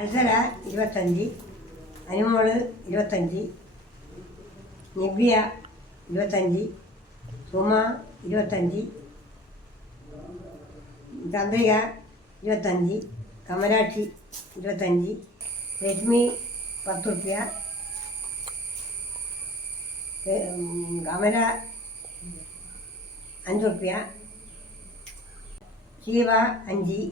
അൽസര 25, Anumol 25, Nivea 25, Suma 25, Chandrika 25, Kamalakshi 25, Rashmi 10 റുപ്യ, കമല 5 റുപ്യ, ശിവ 5.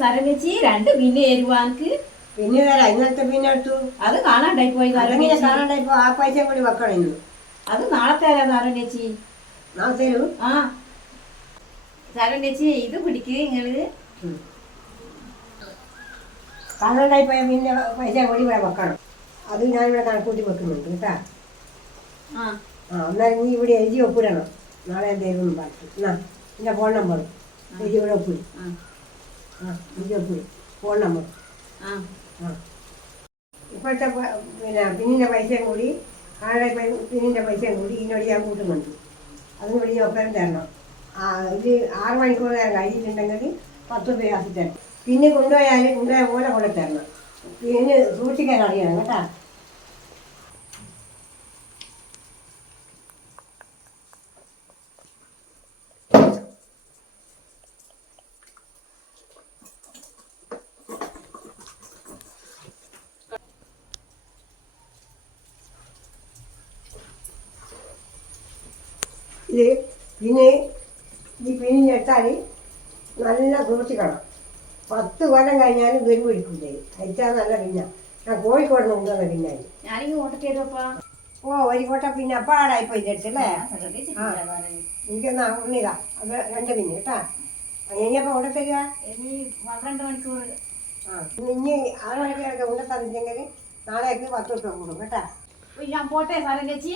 സരമേച്ചി രണ്ട് പിന്നെ തരുവാക്ക് പിന്നെ തരാം. ഇന്നത്തെ പിന്നെ എടുത്തു അത് കാണാണ്ടായി പോയി. കാണാണ്ടായിപ്പോ ആ പൈസ കൂടി വെക്കണം ഇന്ന്. അത് നാളെ തരാം സരമേച്ചി. നാളെ തരൂ. ആ സരമേച്ചി ഇത് പിടിക്ക് നിങ്ങള്. കാണാണ്ടായിപ്പോയ പിന്നെ പൈസ കൂടി വെക്കണം. അത് ഞാനിവിടെ കണക്കൂട്ടി വെക്കുന്നുണ്ട് കേട്ടാ. എന്നാലും നീ ഇവിടെ എഴുതി ഒപ്പിടണം. നാളെ എന്തെങ്കിലും ബാക്കി എന്നാ എൻ്റെ ഫോൺ നമ്പർ എഴുതി ഇവിടെ ഒപ്പിടി. എഴുതി ഒപ്പിടി ഫോൺ നമ്പർ. ഇപ്പോഴത്തെ പിന്നിൻ്റെ പൈസയും കൂടി ആളുടെ പിന്നിൻ്റെ പൈസയും കൂടി ഇതിനോട് ഞാൻ കൂട്ടുന്നുണ്ട്. അതിനോട് ഞാൻ ഒപ്പം തരണം. ഇത് 6 മണിക്കൂർ നേരം കഴിഞ്ഞിട്ടുണ്ടെങ്കിൽ 10 രൂപ ആക്കി തരണം. പിന്നെ കൊണ്ടുപോയ പോലെ കൊണ്ട് തരണം. പിന്നെ സൂക്ഷിക്കാൻ അറിയണം കേട്ടാ. ഇത് പിന്നെ ഈ പിന്നെടുത്താൽ നല്ല സൂക്ഷിക്കണം. 10 കൊല്ലം കഴിഞ്ഞാലും ഗരി പിടിക്കില്ലേ. കഴിച്ചാൽ നല്ല പിന്നെ ഞാൻ കോഴിക്കോട് കൊണ്ടുവന്ന പിന്നെ കോഴിക്കോട്ട പിന്നെ അപ്പാടായിപ്പോ ഇതല്ലേ. എനിക്കൊന്നാ ഉണ്ണിതാ അത് 2 പിന്നെ കേട്ടാ. ഇനിയപ്പോൾ ഇവിടെ തരിക. 12 മണിക്കൂർ. ഇനി 6 മണിക്കൊക്കെ ഇവിടെ തന്നിട്ടെങ്കിൽ നാളേക്ക് 10 രൂപ കൂടും കേട്ടാ. ഞാൻ പോട്ടെ സരമേച്ചി.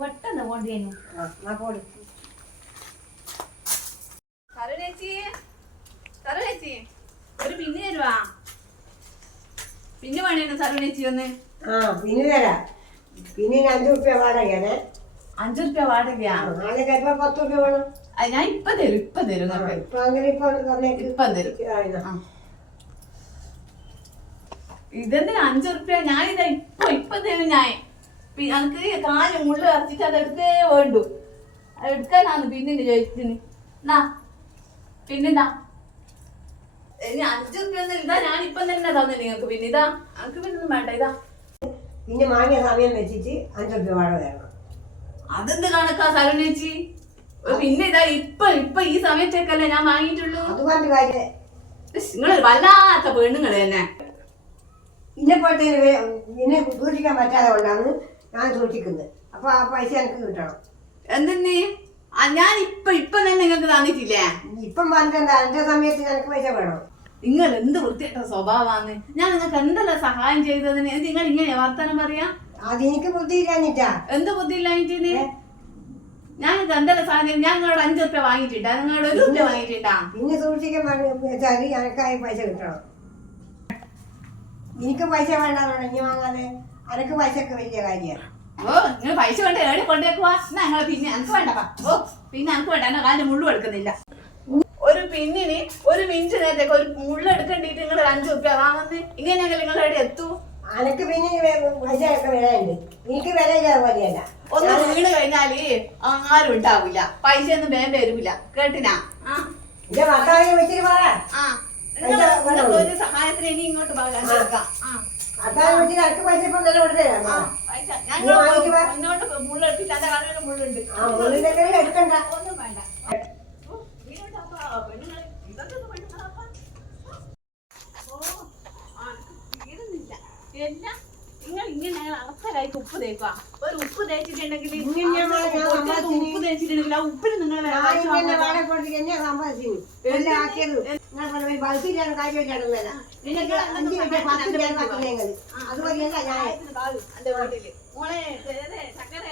പെട്ടെന്ന് പോണ്ടേനു. ഞാൻ പോടും. സരമേച്ചി ഒരു പിന്നെ തരുവാ. പിന്നെ വേണേനു സരമേച്ചി ഒന്ന്. പിന്നെ തരാം. പിന്നെ 5 റുപ്യ വാടകയാണേ. 5 റുപ്യ വാടകയാ. നാളെ കഴിയുമ്പോ 10 റുപ്യ വേണം. ഞാൻ ഇപ്പൊ തരും. ഇപ്പം തരും. ഇതെന്തിനാ 5 റുപ്യ? ഞാനിതാ ഇപ്പൊ തരും. ഞാൻ എനിക്ക് കാല് മുള്ളു ഇറച്ചിട്ട് അത് എടുക്കേ വേണ്ടു. അത് എടുക്കാനാണ് പിന്നെ ചോദിച്ചതിന്. എന്നാ പിന്നെന്താ ഇനി 5 റുപ്യ ഒന്നും ഇതാ. ഞാനിപ്പം തന്നെ തന്നെ നിങ്ങൾക്ക്. പിന്നെ ഇതാ എനിക്ക് പിന്നെ ഒന്നും വേണ്ട. ഇതാ പിന്നെ വാങ്ങിയ സമയം വെച്ചിട്ട് 5 റുപ്യ വാടക തരണം. അതെന്ത് കണക്കാ സരമേച്ചി? പിന്നെ ഇതാ ഇപ്പൊ ഈ സമയത്തേക്കല്ലേ ഞാൻ വാങ്ങിയിട്ടുള്ളൂ. അത് പറഞ്ഞ കാര്യം നിങ്ങൾ വല്ലാത്ത പെണ്ണുങ്ങൾ തന്നെ. ഇന്നെ പോലത്തെ ഇന്നെ സൂക്ഷിക്കാൻ പറ്റാതെ കൊണ്ടാണ് ഞാൻ സൂക്ഷിക്കുന്നത്. അപ്പൊ ആ പൈസ എനിക്ക് കിട്ടണം. എന്തെന്ന് ഞാൻ ഇപ്പൊ തന്നെ നിങ്ങൾക്ക് തന്നിട്ടില്ലേ? ഇപ്പം പറഞ്ഞിട്ട് എന്റെ സമയത്ത് എനിക്ക് പൈസ വേണം. നിങ്ങൾ എന്ത് വൃത്തിയിട്ട സ്വഭാവമാണ്. ഞാൻ നിങ്ങൾക്ക് എന്തെല്ലാം സഹായം ചെയ്തതിന് നിങ്ങൾ ഇങ്ങനെ വർത്തമാനം പറയാ? അത് എനിക്ക് ബുദ്ധിയില്ലാഞ്ഞിട്ടാ. എന്ത് ബുദ്ധിയില്ലാഞ്ഞിട്ട്? ഞാൻ എന്തെല്ലാം സാധനം ഞാൻ നിങ്ങളോട് 5 റുപ്യ വാങ്ങിയിട്ടാ? നിങ്ങളോട് 1 റുപ്യ വാങ്ങിയിട്ടാ? പിന്നെ സൂക്ഷിക്കാൻ വെച്ചാൽ എനിക്കായി പൈസ കിട്ടണം. എനിക്ക് പൈസ വേണ്ടാന്നാണ് ഇനി വാങ്ങാതെ. അനക്ക് പൈസ ഒക്കെ വലിയ കാര്യമാണ്. നിങ്ങൾ പൈസ കൊണ്ട് എവിടെ കൊണ്ടേക്കുവാ? ഞങ്ങളെ പിന്നെ എനിക്ക് വേണ്ടപ്പാ. പിന്നെ എനിക്ക് വേണ്ട. എന്നെ കാലിന് മുള്ളു എടുക്കുന്നില്ല. ഒരു പിന്നിന് 1 മിനിറ്റ് നേരത്തേക്ക് ഒരു മുള്ള എടുക്കണ്ടിട്ട് നിങ്ങൾ 5 റുപ്യ വാങ്ങുന്നത് ഇങ്ങനെയെങ്കിൽ നിങ്ങൾ എവിടെ എത്തൂ? അനക്ക് പിന്നെ പൈസ ഒക്കെ വിലയുണ്ട്. എനിക്ക് വില പോലെയല്ല. ഒന്ന് വീണ് കഴിഞ്ഞാല് ആരും ഉണ്ടാവില്ല. പൈസ ഒന്നും വേഗം വരൂല. കേട്ടിനാ? എന്റെ ഭർത്താവിനെ വെച്ചിട്ട് പറയാം. ഒരു സഹായത്തിന് ഇനി ഇങ്ങോട്ട് ഭർത്താവിനെ വെച്ചിട്ട് അനക്ക് പൈസ ഇപ്പം വില കൊടുത്തരാം. മുന്നോട്ട് മുള്ളെടുത്തിട്ട് എന്റെ കാലിന് മുള്ളുണ്ട്. എടുക്കണ്ട. ഒന്നും വേണ്ട. നിങ്ങൾ ഇങ്ങനെ അവസ്ഥയിലായിട്ട് ഉപ്പ് തേക്കുക. ഒരു ഉപ്പ് തേച്ചിട്ടുണ്ടെങ്കിൽ ഉപ്പ് തേച്ചിട്ടുണ്ടെങ്കിൽ ആ ഉപ്പിന് നിങ്ങൾ അതുപോലെയല്ല ഞാൻ മോളെ ചക്കര